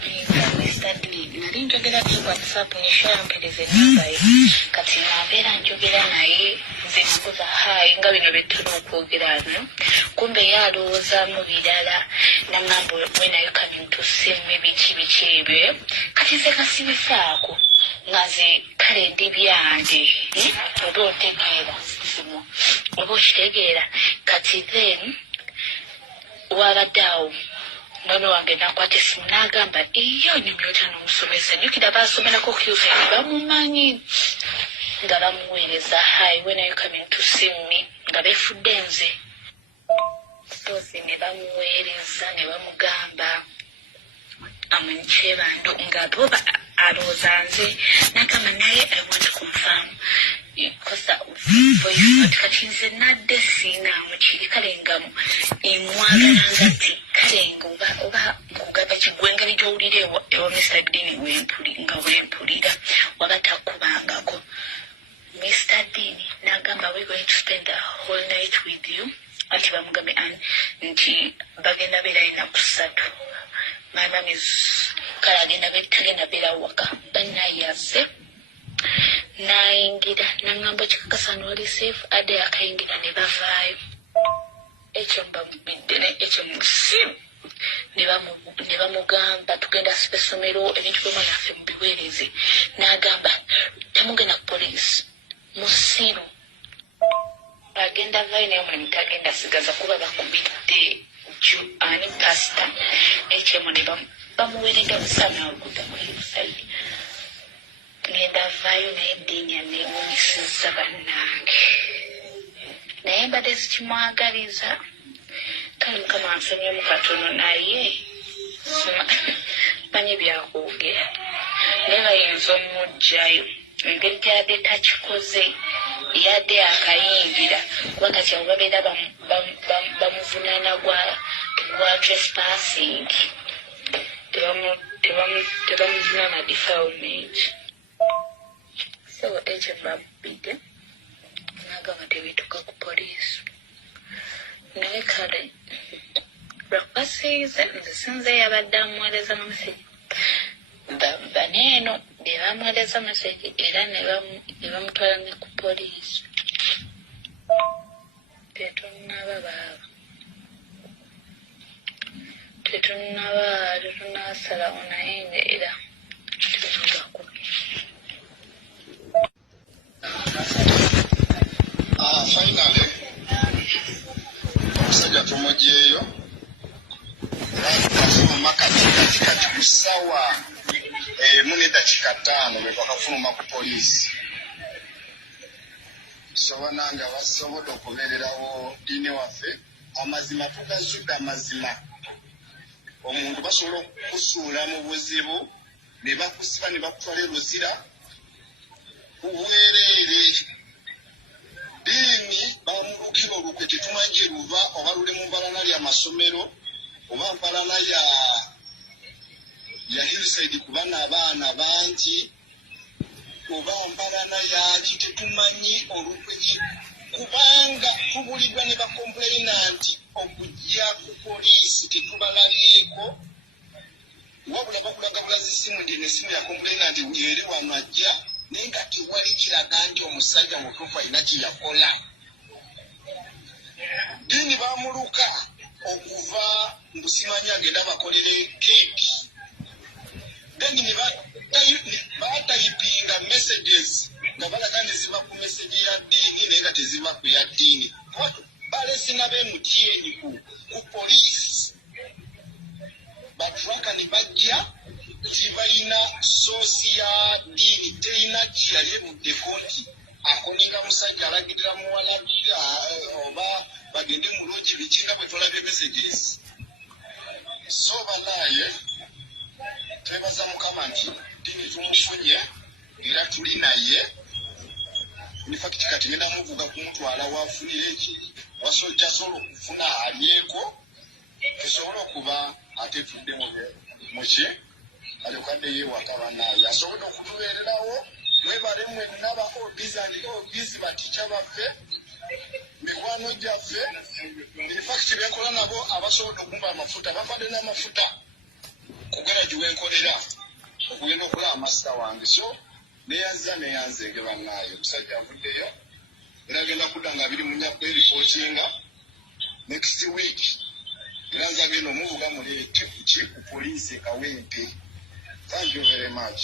Mr. D, nali njogera ku WhatsApp nishampereze nambaye kati nabeera njogera naye nze nabuza hayi nga bino betuna okwogerano kumbe yalowoozaamu birala namwamba when are you coming to see me biki ebyo kati nze kasibisaako nga nze kale ndi byange oba otegeera oba okitegeera kati then wabadde awo mwana wange nakwata esimu n'agamba iyo nyumyota n'omusomesa jjukira baasomerako Hillside bamumanyi nga bamuweereza hayi when are you coming to see me nga beefudde nze pozi ne bamuweereza ne bamugamba amunkyebando nga bo alowooza nze n'agamba naye I want to confirm kosa voice note kati nze nadde siinaamu kiri kale nga emwagala nga ti kale nga oba nkugamba kigwengeri gy'owulira ewa Mr. Dean nga wempulira waba takubangako Mr. Dean n'agamba we're going to spend the whole night with you ati bamugambe nti bagenda beera ennaku 3 my mom is kale tagenda beera waka bannayazze nayingira nangamba kikakasa noli safe ade akayingira ne bavaayo ekyo mbabidde ekyo musimu ne bamugamba tugenda spesomero ebintu byomwana affe mu biweereze n'agamba temugenda ku poliisi musiru agenda vaayo naye omulimu tagenda sigaza kuba bakubidde ani pasita ekyemu ne bamuweeredde busana okuta ku Hillside ngenda vaayo naye Dean yaneewuunyisizza bannange naye mbadde sikimwagaliza kale mukama ansomyemu katono naye manyi byakwogera naye bayinza omumuggyayo engeri gyabadde takikoze yadde akayingira kuba kati abo babeera bamuvunaana gwa trespassing tebamuvunaana defilement so ekyo babidde nagamba tebituuka ku poliisi naye kale lwakubasiize nze sinze yabadde amuweereza meseji baneeno be bamuweereza meseji era ne bamutwala ne ku poliisi tetunasalawo naye era finally omusajja tumugyeyo kafuluma kati ku ssawa emu n'eddakiika 5 bwe bakafuluma ku poliisi sobona nga basobodde okubeererawo diine waffe amazima tugazudde amazima omuntu basobola okukusuula mu buzibu ne bakusiba ne bakutwala eruzira bwereere Diini bamulukira olukwe tetumanyi luva oba luli mu mbalana lya masomero oba mbalana ya Hillside kuba n'abaana bangi oba mbalana yaki tetumanyi olukwe kubanga tubuliddwa ne bakomplainanti okujja ku poliisi tetubalabyeko wabula bakulaga bulazi simu ndi n'essimu ya komplainanti eri wano ajja naye nga tewali kiraga nti omusajja mutuufu alina kye yakola Diini bamuluka okuva mbusimanyi agenda bakolere keeki then batayipinga messages nga balaga ne ziva ku meseji ya Diini naye nga teziva ku ya Diini balesina b'MTN ku poliisi batraka ne bajja tibalina soosi ya Diini terina kyeyali ebuddeko nti akoninga musajja alagirira muwalabira oba bagende mu loogi bikinga bwe tolabye messages so banaye twebaza mukama nti Diini tumufunye era tuli naye nifakiti kati ngenda muvuga kumutwala wafunire eki wasojja sobola okufuna alyeko tusobole okuba ate tudde muki alekadde yeewaka banaye asobodde okutubeererawo mwebale mwenna ba obizi batica baffe mikwano gyaffe infacti benkola nabo abasobodde okumba amafuta bafadde n'amafuta ku okugenda giwenkolera okugenda okulaba masita wange so neyanzege bannaayo omusajja avuddeyo era agenda kudda nga biri munyakku eripootinga next week era nze agenda omuvuga muleete ku poliisi e Kawempe. Thank you very much.